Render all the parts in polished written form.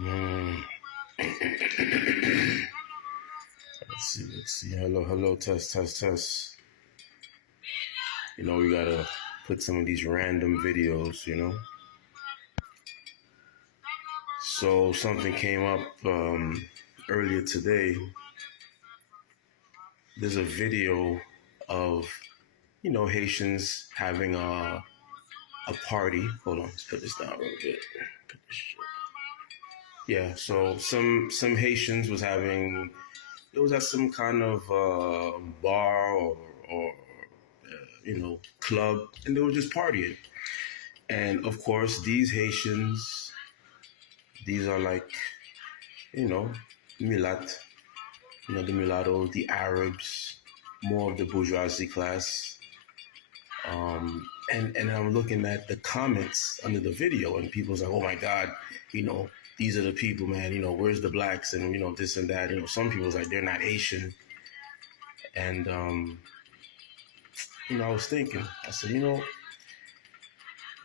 Mm. Let's see. Hello, test. We gotta put some of these random videos. So something came up earlier today. There's a video of, Haitians having a party. Hold on, let's put this down real bit. Yeah, so some Haitians was having. It was at some kind of bar or club, and they were just partying. And of course, these Haitians, these are like, mulat, the mulatto, the Arabs, more of the bourgeoisie class. And I'm looking at the comments under the video, and people's like, "Oh my God, these are the people, man. Where's the blacks?" And this and that. Some people's like they're not Haitian, and I was thinking, I said,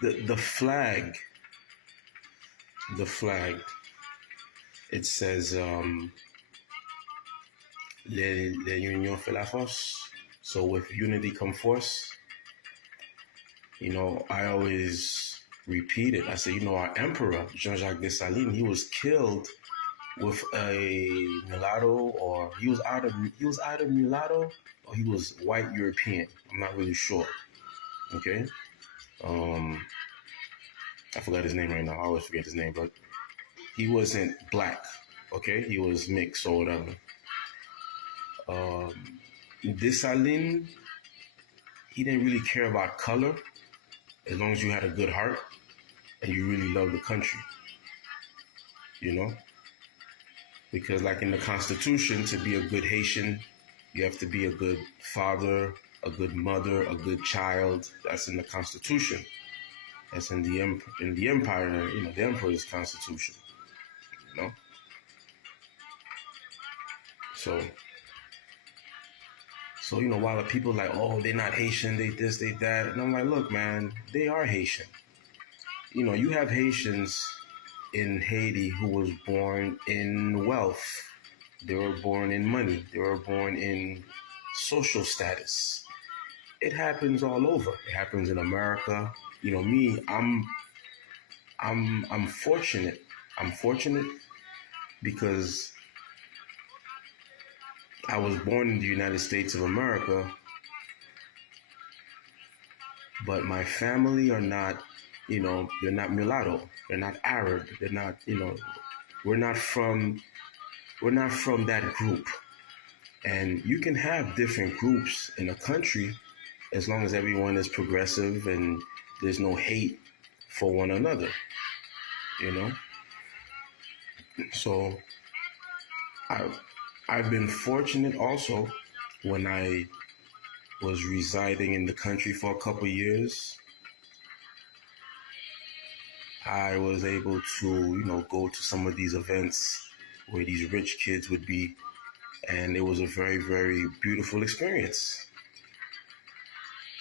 the flag, it says, l'union fait la force. So with unity come force. I always repeat it. I say, our emperor, Jean-Jacques Dessalines, he was killed with a mulatto, or he was either mulatto or he was white European. I'm not really sure. Okay. I forgot his name right now. I always forget his name, but he wasn't black. Okay, he was mixed or whatever. Dessalines, he didn't really care about color as long as you had a good heart and you really love the country. Because like in the Constitution, to be a good Haitian, you have to be a good father, a good mother, a good child. That's in the Constitution. That's in the empire, the emperor's constitution. So while the people are like, oh, they're not Haitian, they this, they that, and I'm like, look, man, they are Haitian. You have Haitians in Haiti who was born in wealth. They were born in money. They were born in social status. It happens all over. It happens in America. Me, I'm fortunate. I'm fortunate because I was born in the United States of America, but my family are not, they're not mulatto. They're not Arab. They're not, we're not from that group. And you can have different groups in a country as long as everyone is progressive and there's no hate for one another, So I've been fortunate also when I was residing in the country for a couple of years. I was able to, go to some of these events where these rich kids would be, and it was a very, very beautiful experience.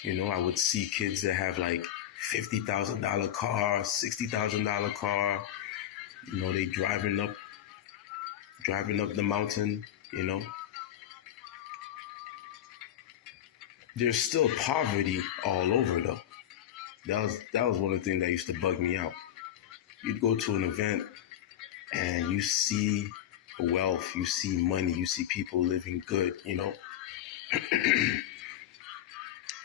I would see kids that have like $50,000 car, $60,000 car. They driving up the mountain. There's still poverty all over though. That was one of the things that used to bug me out. You'd go to an event and you see wealth, you see money, you see people living good.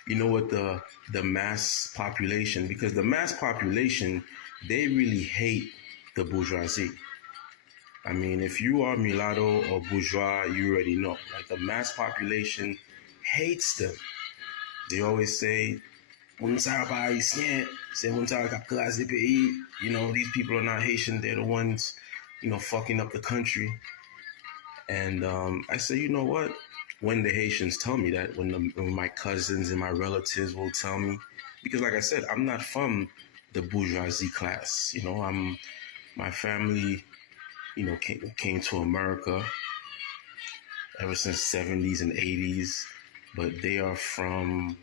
What the mass population, because the mass population, they really hate the bourgeoisie. I mean, if you are mulatto or bourgeois, you already know. Like the mass population hates them. They always say, these people are not Haitian, they're the ones, fucking up the country. And I say, you know what? When the Haitians tell me that, when my cousins and my relatives will tell me, because like I said, I'm not from the bourgeoisie class. My family, came to America ever since 70s and 80s, but they are from,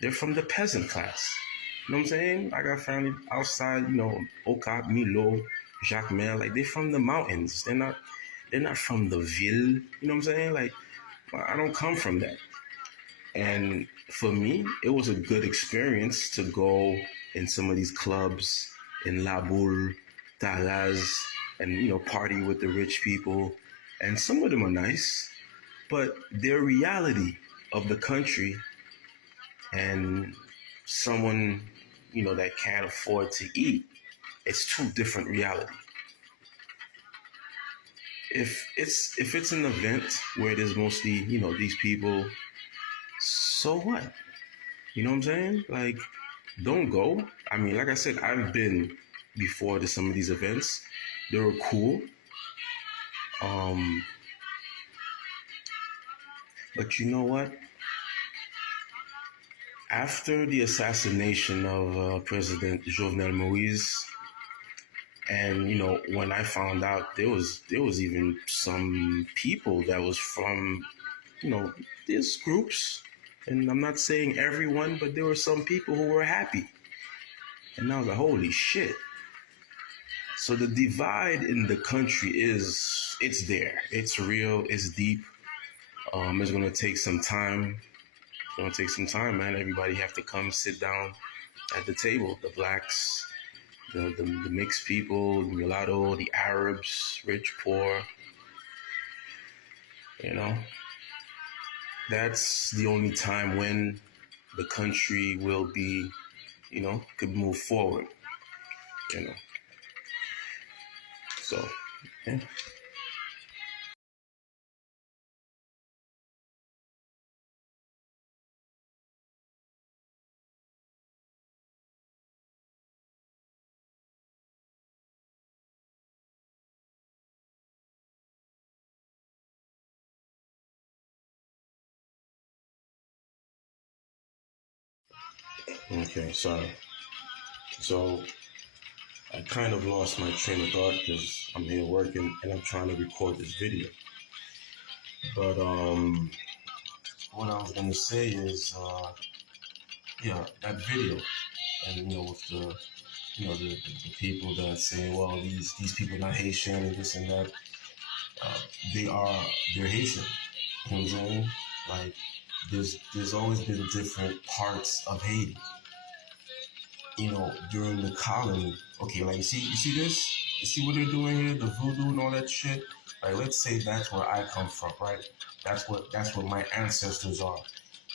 they're from the peasant class. You know what I'm saying? I got family outside, Okap, Milo, Jacmel, like they're from the mountains. They're not from the ville. You know what I'm saying? Like I don't come from that. And for me, it was a good experience to go in some of these clubs in La Boule, Taraz, and party with the rich people. And some of them are nice, but their reality of the country and someone that can't afford to eat, it's two different reality. If it's an event where there's mostly these people, so what? You know what I'm saying? Like, don't go. I mean, like I said, I've been before to some of these events. They were cool. Um, but you know what? After the assassination of President Jovenel Moise, and when I found out there was even some people that was from these groups, and I'm not saying everyone, but there were some people who were happy, and I was like, holy shit. So the divide in the country it's there, it's real, it's deep. It's gonna take some time. It's gonna take some time, man. Everybody have to come sit down at the table. The blacks, the mixed people, the mulatto, the Arabs, rich, poor. You know, that's the only time when the country will be, could move forward. You know, so yeah. Okay, sorry. So I kind of lost my train of thought because I'm here working and I'm trying to record this video. But what I was gonna say is, yeah, that video, and with the people that say, well, these people not Haitian and this and that, uh, they're Haitian. You know what I'm saying? Like there's always been different parts of Haiti. During the colony. Okay, like you see this? You see what they're doing here? The voodoo and all that shit. Like let's say that's where I come from, right? That's what my ancestors are.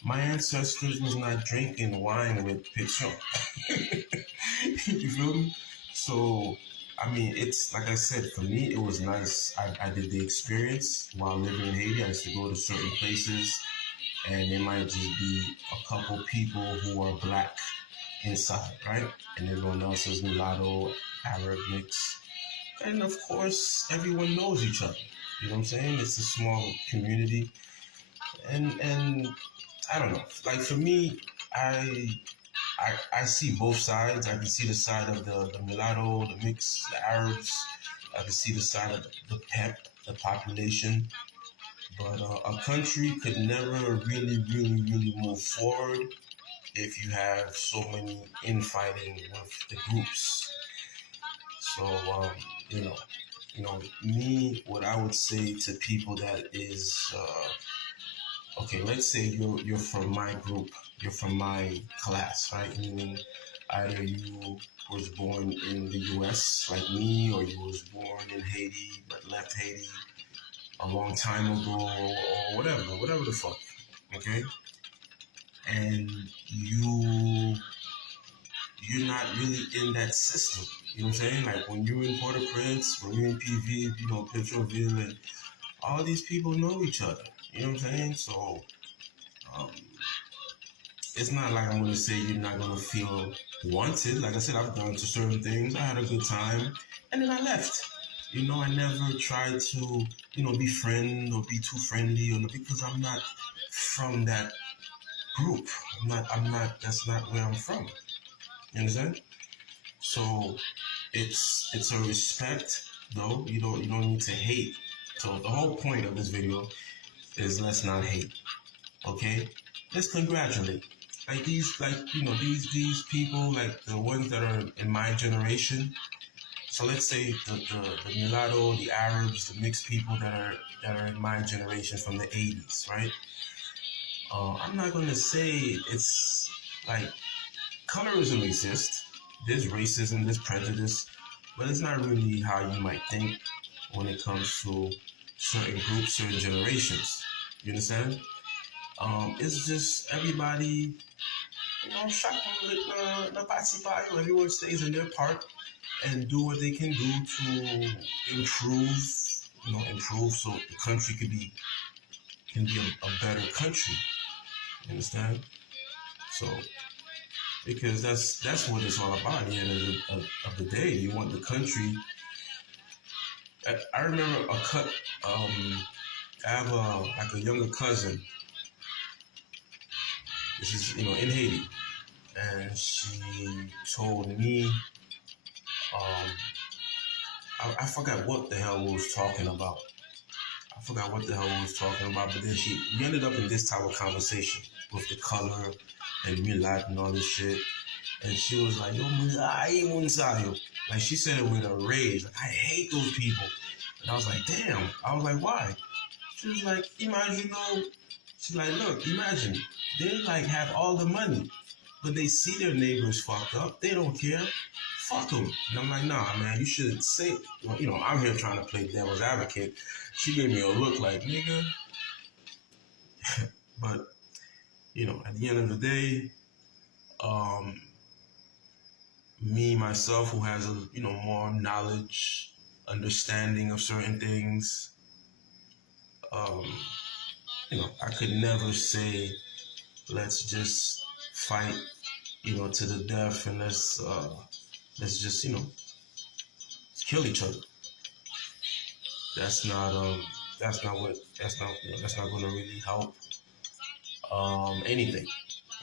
My ancestors was not drinking wine with pichon. You feel me? So I mean, it's like I said, for me, it was nice. I did the experience while living in Haiti. I used to go to certain places, and it might just be a couple people who are black inside, right? And everyone else is mulatto, Arab mix. And of course, everyone knows each other. You know what I'm saying? It's a small community. And I don't know. Like for me, I see both sides. I can see the side of the mulatto, the mix, the Arabs. I can see the side of the pep, the population. But a country could never really, really, really move forward if you have so many infighting with the groups. So me, what I would say to people that is okay, let's say you're from my group, you're from my class, right? Meaning either you was born in the US like me, or you was born in Haiti but left Haiti a long time ago, or whatever the fuck. Okay? And you're not really in that system. You know what I'm saying? Like when you're in Port-au-Prince, when you're in PV, Petroville, and all these people know each other. You know what I'm saying? So um, it's not like I'm gonna say you're not gonna feel wanted. Like I said, I've gone to certain things. I had a good time, and then I left. I never tried to, befriend or be too friendly, or because I'm not from that group. I'm not. That's not where I'm from. You understand? So it's a respect, though. You don't need to hate. So the whole point of this video is let's not hate. Okay? Let's congratulate. like these people, like the ones that are in my generation. So let's say the mulatto, the Arabs, the mixed people that are in my generation from the 80s, right? I'm not gonna say it's like colorism exists. There's racism, there's prejudice, but it's not really how you might think when it comes to certain groups, certain generations. You understand? It's just everybody, chacun le parti par eux. Everyone stays in their part and do what they can do to improve, improve so the country can be a better country. You understand? So because that's what it's all about at the end of the day. You want the country. I remember a cut. I have a younger cousin. This is in Haiti, and she told me I forgot what the hell we was talking about. But then we ended up in this type of conversation with the color and mulat and all this shit. And she was like, yo, Munzayo. Like, she said it with a rage. Like, I hate those people. And I was like, damn. I was like, why? She was like, imagine, she's like, look, imagine. They, like, have all the money. But they see their neighbors fucked up. They don't care. Fuck them. And I'm like, nah, man, you should say, I'm here trying to play devil's advocate. She gave me a look like, nigga. But, at the end of the day, me, myself, who has more knowledge, understanding of certain things, I could never say, let's just fight, to the death and let's just, kill each other. That's not going to really help anything.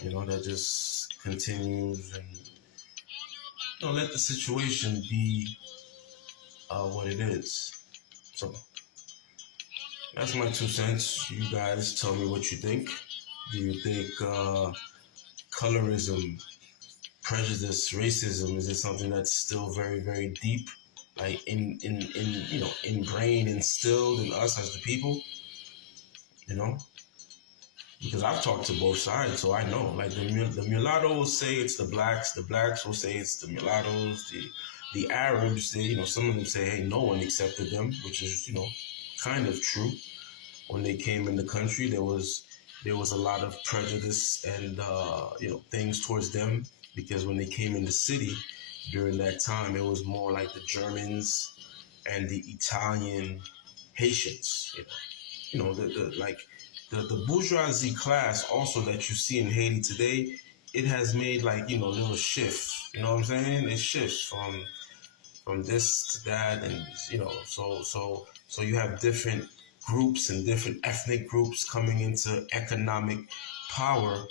That just continues and let the situation be what it is. So that's my 2 cents. You guys tell me what you think. Do you think colorism, prejudice, racism, is it something that's still very, very deep, like ingrained, instilled in us as the people? Because I've talked to both sides, so I know. Like the mulatto will say it's the blacks will say it's the mulattoes, the Arabs. Some of them say, hey, no one accepted them, which is kind of true. When they came in the country, there was a lot of prejudice and things towards them, because when they came in the city during that time, it was more like the Germans and the Italian Haitians. The bourgeoisie class also that you see in Haiti today, it has made little shifts. You know what I'm saying? It shifts from this to that, and so you have different groups and different ethnic groups coming into economic power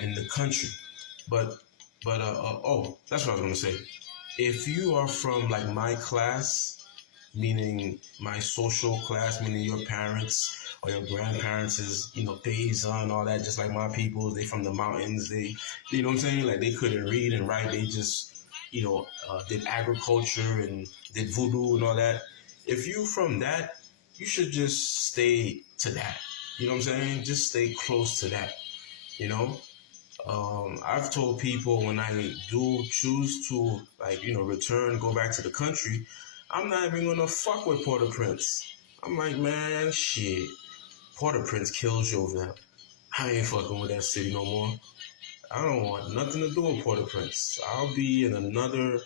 in the country. But that's what I was gonna say. If you are from like my class, meaning my social class, meaning your parents or your grandparents is, paysan and all that, just like my people, they from the mountains, they, you know what I'm saying? Like they couldn't read and write, they just, did agriculture and did voodoo and all that. If you from that, you should just stay to that. You know what I'm saying? Just stay close to that, I've told people when I do choose to return, go back to the country, I'm not even gonna fuck with Port-au-Prince. I'm like, man, shit. Port-au-Prince kills you over there. I ain't fucking with that city no more. I don't want nothing to do with Port-au-Prince. I'll be in another,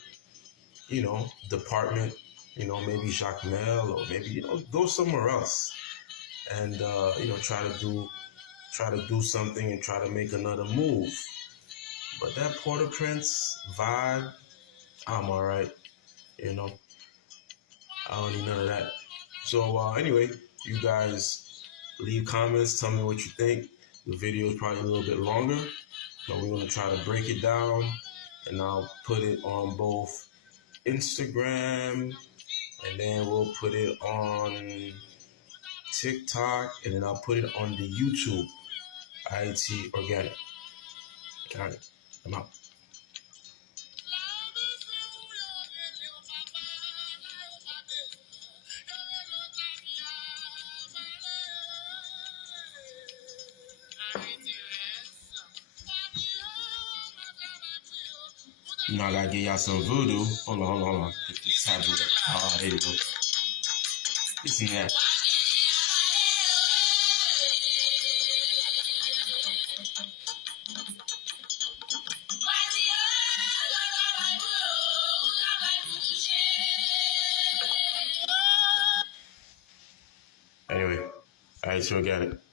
department, maybe Jacques Mel, or maybe, go somewhere else and, try to do something and try to make another move. But that Port-au-Prince vibe, I'm all right. I don't need none of that. So anyway, you guys leave comments. Tell me what you think. The video is probably a little bit longer, but we're going to try to break it down. And I'll put it on both Instagram, and then we'll put it on TikTok, and then I'll put it on the YouTube, Ayiti Organic. All right, I'm out. You know, I gotta give y'all some voodoo. Hold on. Get this tablet. Oh, there you go. You see that? Anyway, all right, so got it.